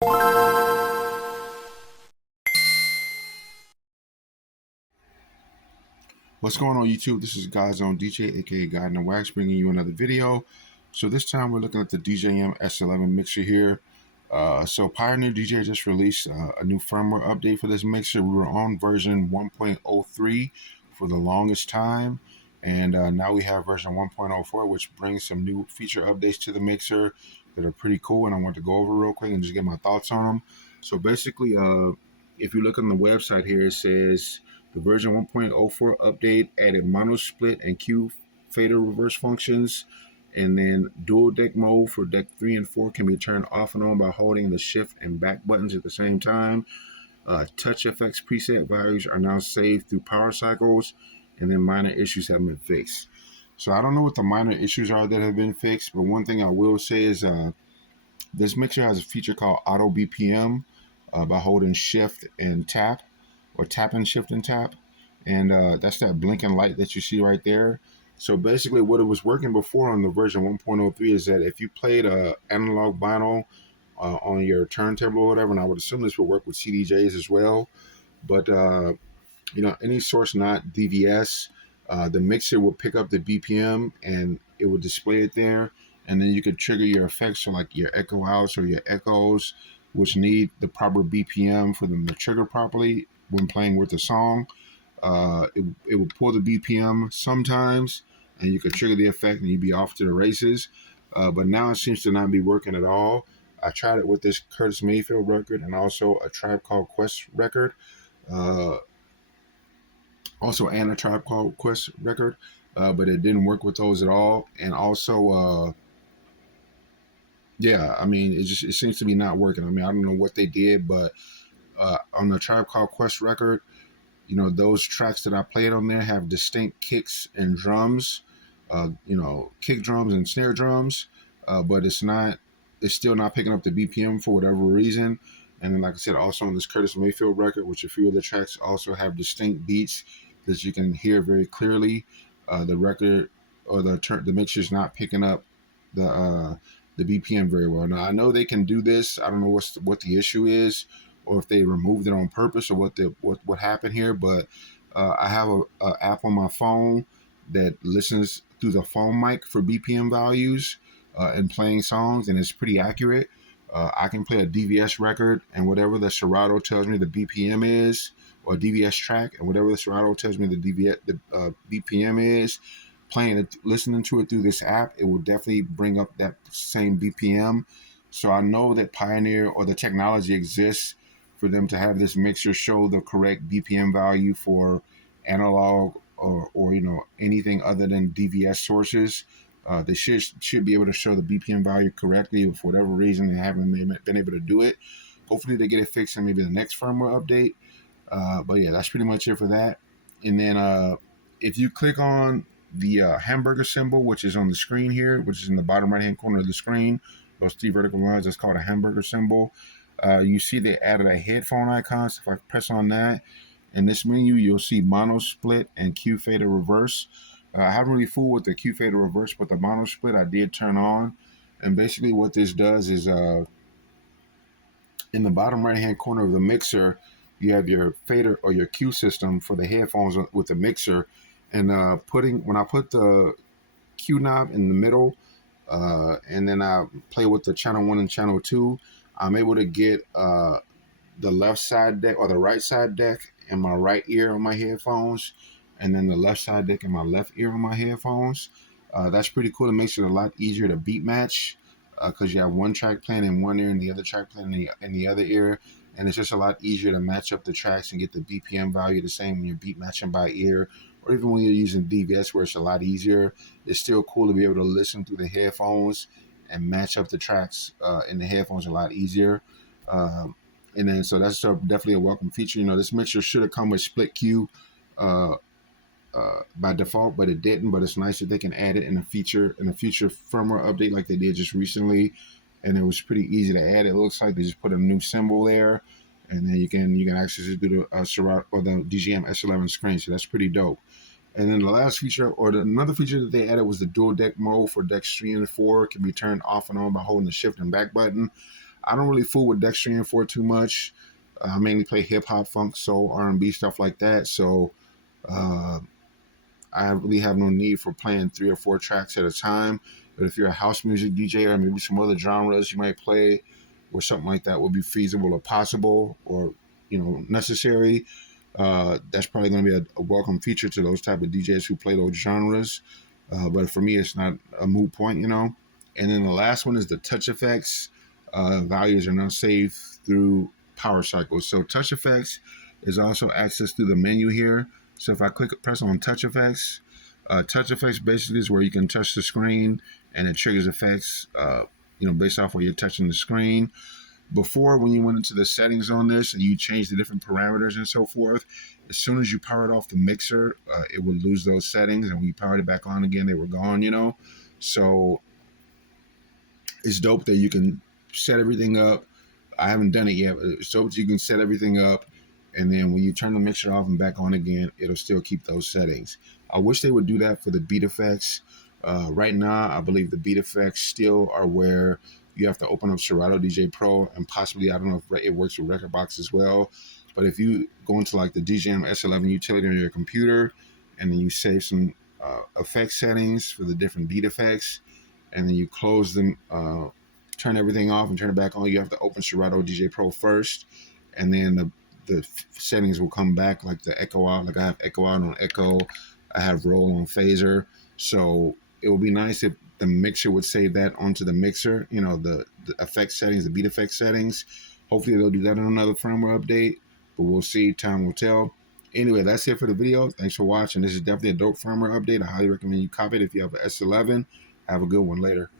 What's going on YouTube? This is God's Own DJ, aka God in the Wax, bringing you another video. So this time we're looking at the DJM S11 mixer here. So Pioneer DJ just released a new firmware update for this mixer. We were on version 1.03 for the longest time, and now we have version 1.04, which brings some new feature updates to the mixer that are pretty cool, and I want to go over real quick and just get my thoughts on them. So basically, if you look on the website here, it says the version 1.04 update added mono split and Q fader reverse functions, and then dual deck mode for deck 3 and 4 can be turned off and on by holding the shift and back buttons at the same time. Touch effects preset values are now saved through power cycles, and then minor issues have been fixed. So I don't know what the minor issues are that have been fixed, but one thing I will say is this mixer has a feature called auto BPM by holding shift and tap, or tap and shift and tap, and that's that blinking light that you see right there. So basically what it was working before on the version 1.03 is that if you played a analog vinyl on your turntable or whatever, and I would assume this would work with CDJs as well, but any source not DVS, the mixer will pick up the BPM and it will display it there, and then you could trigger your effects, so like your echo outs or your echoes, which need the proper BPM for them to trigger properly when playing with the song. It will pull the BPM sometimes, and you could trigger the effect and you'd be off to the races. But now it seems to not be working at all. I tried it with this Curtis Mayfield record and also a Tribe Called Quest record. And a Tribe Called Quest record, but it didn't work with those at all. And also, it seems to be not working. I mean, I don't know what they did, but on the Tribe Called Quest record, those tracks that I played on there have distinct kicks and drums, kick drums and snare drums, but it's still not picking up the BPM for whatever reason. And then, like I said, also on this Curtis Mayfield record, which a few of the tracks also have distinct beats that you can hear very clearly, the record or the mixer's not picking up the BPM very well. Now I know they can do this. I don't know what the issue is, or if they removed it on purpose, or what happened here. But I have a app on my phone that listens through the phone mic for BPM values and playing songs, and it's pretty accurate. I can play a DVS record, and whatever the Serato tells me the BPM is, or DVS track, and whatever the Serato tells me the BPM is, listening to it through this app, it will definitely bring up that same BPM. So I know that Pioneer, or the technology exists for them to have this mixer show the correct BPM value for analog or anything other than DVS sources. They should be able to show the BPM value correctly. But for whatever reason, they haven't been able to do it. Hopefully they get it fixed in maybe the next firmware update. But yeah, that's pretty much it for that. And then if you click on the hamburger symbol, which is on the screen here, which is in the bottom right hand corner of the screen, those three vertical lines, that's called a hamburger symbol. You see they added a headphone icon. So if I press on that, in this menu, you'll see mono split and Q fader reverse. I haven't really fooled with the Q fader reverse, but the mono split I did turn on. And basically what this does is in the bottom right hand corner of the mixer, you have your fader or your Q system for the headphones with the mixer. And when I put the Q knob in the middle, and then I play with the channel 1 and channel 2, I'm able to get the left side deck or the right side deck in my right ear on my headphones, and then the left side deck in my left ear on my headphones. That's pretty cool. It makes it a lot easier to beat match because you have one track playing in one ear and the other track playing in the other ear, and it's just a lot easier to match up the tracks and get the BPM value the same when you're beat matching by ear, or even when you're using DVS where it's a lot easier. It's still cool to be able to listen through the headphones and match up the tracks in the headphones a lot easier. And then so that's definitely a welcome feature. This mixer should have come with split Q by default, but it didn't. But it's nice that they can add it in a future firmware update like they did just recently, and it was pretty easy to add. It looks like they just put a new symbol there, and then you can access it through the Serato or the DJM S11 screen. So that's pretty dope. And then the last feature, or another feature that they added, was the dual deck mode for decks 3 and 4. It can be turned off and on by holding the shift and back button. I don't really fool with Dextrian 4 too much. I mainly play hip hop, funk, soul, R&B, stuff like that. So uh, I really have no need for playing 3 or 4 tracks at a time. But if you're a house music DJ or maybe some other genres you might play, or something like that would be feasible or possible, or necessary, that's probably going to be a welcome feature to those type of DJs who play those genres. But for me, it's not a moot point. And then the last one is the touch effects. Values are now saved through power cycles. So touch effects is also accessed through the menu here. So if I press on touch effects basically is where you can touch the screen and it triggers effects, based off where you're touching the screen. Before, when you went into the settings on this and you changed the different parameters and so forth, as soon as you powered off the mixer, it would lose those settings, and when you powered it back on again, they were gone. So it's dope that you can set everything up. I haven't done it yet, but it's dope that you can set everything up, and then when you turn the mixer off and back on again, it'll still keep those settings. I wish they would do that for the beat effects. Right now, I believe the beat effects still are where you have to open up Serato DJ Pro, and possibly, I don't know if it works with Rekordbox as well, but if you go into like the DJM S11 utility on your computer, and then you save some effect settings for the different beat effects, and then you close them, turn everything off and turn it back on, you have to open Serato DJ Pro first, and then the settings will come back, like the echo out. Like I have echo out on echo, I have roll on phaser. So it would be nice if the mixer would save that onto the mixer, the effect settings, the beat effect settings. Hopefully they'll do that in another firmware update, but we'll see. Time will tell. Anyway, that's it for the video. Thanks for watching. This is definitely a dope firmware update. I highly recommend you copy it if you have an S11. Have a good one. Later.